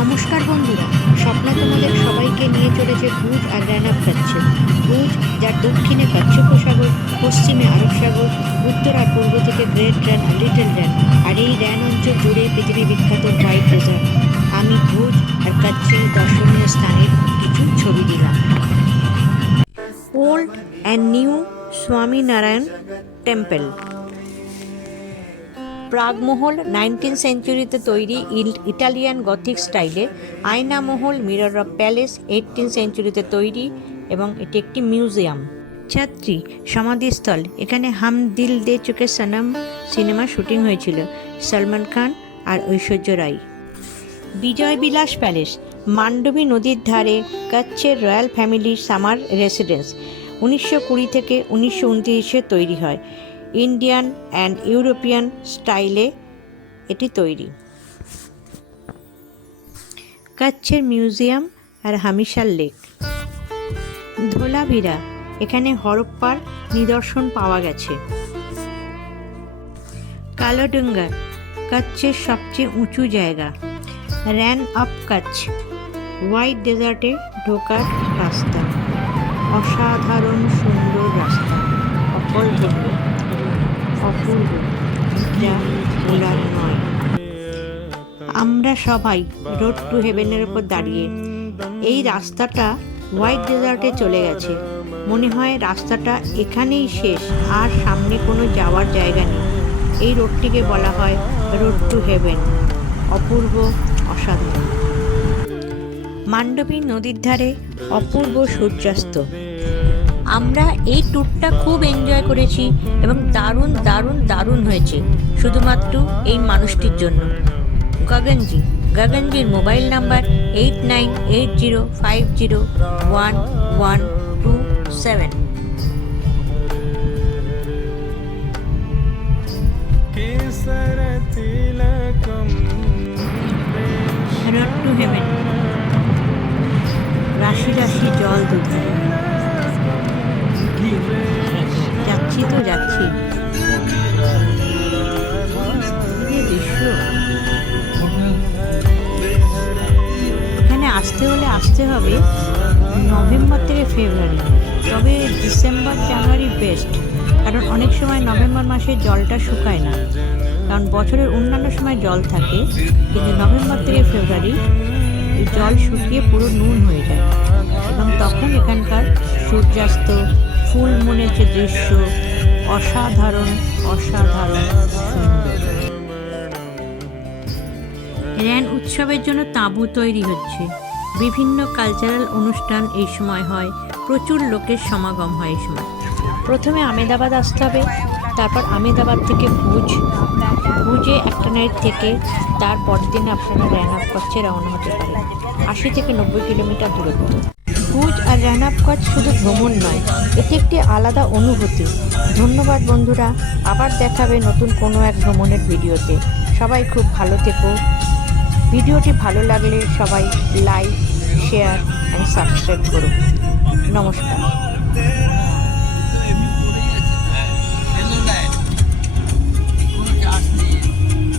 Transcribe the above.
নমস্কার বন্ধুরা, স্বপ্না তোমাদের সবাইকে নিয়ে চলেছে ভুজ আর র্যান অফ কচ্ছে। ভুজ, যার দক্ষিণে কচ্ছ উপসাগর, পশ্চিমে আরব সাগর, উত্তর আর পূর্ব থেকে গ্রেট র্যান আর লিটল র্যান, আর এই র্যান অঞ্চল জুড়ে পৃথিবী বিখ্যাত হোয়াইট ডেজার্ট। আমি ভুজ আর কচ্ছের দর্শনীয় স্থানের কিছু ছবি দিলাম। Old and new Swaminarayan temple. Prag Mahal 19th সেঞ্চুরিতে তৈরি ইটালিয়ান গথিক স্টাইলে। আয়না মহল মিরর অফ প্যালেস 18th সেঞ্চুরিতে তৈরি এবং এটি একটি মিউজিয়াম। ছাত্রী সমাধিস্থল, এখানে হাম দিল দে চুকে সনম সিনেমা শুটিং হয়েছিল, সলমান খান আর ঐশ্বর্য রায়। বিজয় বিলাস প্যালেস, মান্ডবী নদীর ধারে কচ্ছের রয়্যাল ফ্যামিলির সামার রেসিডেন্স। 1920 থেকে 1929 তৈরি হয়। ইন্ডিয়ান অ্যান্ড ইউরোপিয়ান স্টাইলে এটি তৈরি। কচ্ছের মিউজিয়াম আর হামিশাল লেক। ধোলাভিরা, এখানে হরপ্পার নিদর্শন পাওয়া গেছে। কালোডুঙ্গা, কচ্ছের সবচেয়ে উঁচু জায়গা। র্যান অফ কচ্ছ, হোয়াইট ডেজার্টে ঢোকার রাস্তা। অসাধারণ সুন্দর রাস্তা, অকল্পনীয়, অপূর্ব, যা বলার নয়। আমরা সবাই রোড টু হেভেনের ওপর দাঁড়িয়ে। এই রাস্তাটা হোয়াইট ডেজার্টে চলে গেছে। মনে হয় রাস্তাটা এখানেই শেষ, আর সামনে কোনো যাওয়ার জায়গা নেই। এই রোডটিকে বলা হয় রোড টু হেভেন। অপূর্ব, অসাধারণ। মান্ডবী নদীর ধারে অপূর্ব সূর্যাস্ত। আমরা এই ট্যুরটা খুব এনজয় করেছি এবং দারুণ দারুণ দারুণ হয়েছে শুধুমাত্র এই মানুষটির জন্য। গগনজির mobile number 8980501127। Road to heaven, রাশি রাশি জল দুধারে। যাচ্ছি তো যাচ্ছি, দৃশ্য। এখানে আসতে হলে আসতে হবে নভেম্বর থেকে ফেব্রুয়ারি, তবে ডিসেম্বর জানুয়ারি বেস্ট, কারণ অনেক সময় নভেম্বর মাসে জলটা শুকায় না, কারণ বছরের অন্যান্য সময় জল থাকে, কিন্তু নভেম্বর থেকে ফেব্রুয়ারি জল শুকিয়ে পুরো নুন হয়ে যায় এবং তখন এখানকার সূর্যাস্ত, ফুল মনের যে দৃশ্য, অসাধারণ অসাধারণ সুন্দর। র্যান উৎসবের জন্য তাঁবু তৈরি হচ্ছে। বিভিন্ন কালচারাল অনুষ্ঠান এই সময় হয়, প্রচুর লোকের সমাগম হয় এই সময়। প্রথমে আমেদাবাদ আসতে হবে, তারপর আমেদাবাদ থেকে ভুজে একটা নাইট থেকে তারপর দিনে আপনারা র্যান অফ কচ্ছে রওনা হতে পারেন। 80 থেকে 90 কিলোমিটার দূরত্ব। ভুজ আর র্যান অফ কচ্ছ শুধু ভ্রমণ নয়, এটি একটি আলাদা অনুভূতি। ধন্যবাদ বন্ধুরা, আবার দেখাবে নতুন কোনো এক ভ্রমণের ভিডিওতে। সবাই খুব ভালো থেকো। ভিডিওটি ভালো লাগলে সবাই লাইক, শেয়ার অ্যান্ড সাবস্ক্রাইব করুন। নমস্কার।